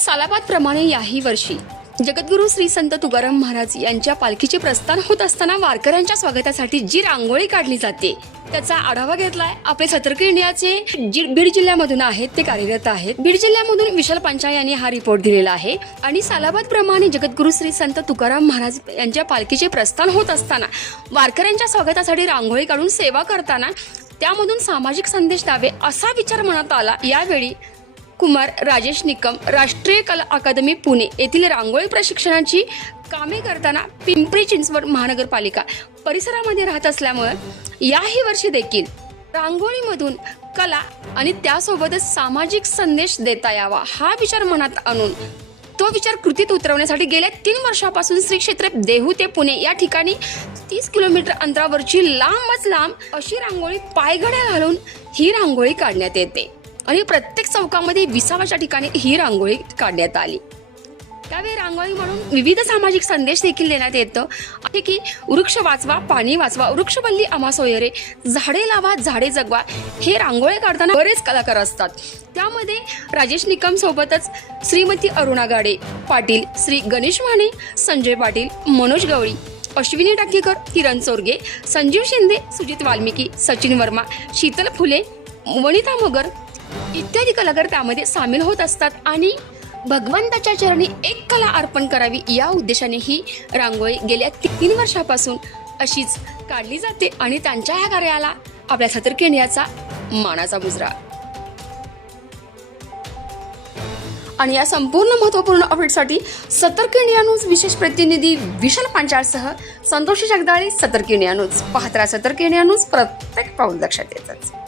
सालाबादप्रमाणे याही वर्षी जगद्गुरू श्री संत तुकाराम महाराज यांच्या पालखीचे प्रस्थान होत असताना वारकऱ्यांच्या स्वागतासाठी जी रांगोळी काढली जाते त्याचा आढावा घेतलाय आपले सतर्क इंडियाचे जी बीड जिल्ह्यामधून आहेत ते कार्यरत आहेत. बीड जिल्ह्यामधून विशाल पांचा यांनी हा रिपोर्ट दिलेला आहे आणि सालाबाद प्रमाणे जगद्गुरू श्री संत तुकाराम महाराज यांच्या पालखीचे प्रस्थान होत असताना वारकऱ्यांच्या स्वागतासाठी रांगोळी काढून सेवा करताना त्यामधून सामाजिक संदेश द्यावे असा विचार मनात आला. यावेळी कुमार राजेश निकम राष्ट्रीय कला अकादमी पुणे येथील रांगोळी प्रशिक्षणाची कामे करताना पिंपरी चिंचवड महानगरपालिका परिसरामध्ये राहत असल्यामुळे याही वर्षी देखील रांगोळीमधून कला आणि त्यासोबतच सामाजिक संदेश देता यावा हा विचार मनात आणून तो विचार कृतीत उतरवण्यासाठी गेल्या तीन वर्षापासून श्री क्षेत्र देहू ते पुणे या ठिकाणी तीस किलोमीटर अंतरावरची लांबच लांब अशी रांगोळी पायघड्या घालून ही रांगोळी काढण्यात येते. आणि प्रत्येक चौकामध्ये विसावाच्या ठिकाणी ही रांगोळी काढण्यात आली. त्यावेळी रांगोळी म्हणून विविध सामाजिक संदेश देखील देण्यात येतं. आहे की वृक्ष वाचवा पाणी वाचवा वृक्षबल्ली आम्हा सोयरे झाडे लावा झाडे जगवा हे रांगोळी काढताना बरेच कलाकार असतात. त्यामध्ये राजेश निकम सोबतच श्रीमती अरुणा गाडे पाटील श्री गणेश माने संजय पाटील मनोज गवळी अश्विनी टाकेकर किरण चोरगे संजीव शिंदे सुजित वाल्मिकी सचिन वर्मा शीतल फुले वनिता मगर इत्यादी कलाकार त्यामध्ये सामील होत असतात आणि भगवंताच्या चरणी एक कला अर्पण करावी या उद्देशाने ही रांगोळी गेल्या ती- तीन वर्षापासून अशीच काढली जाते आणि त्यांच्या ह्या कार्याला आपल्या सतर्क इंडियाचा मानाचा मुजरा. आणि या संपूर्ण महत्त्वपूर्ण अपडेटसाठी सतर्क इंडिया न्यूज विशेष प्रतिनिधी विशाल पांचाळसह संतोषी जगदाळे सतर्क इंडिया न्यूज. पाहत्रा सतर्क इंडिया न्यूज प्रत्येक पाऊल लक्षात येतात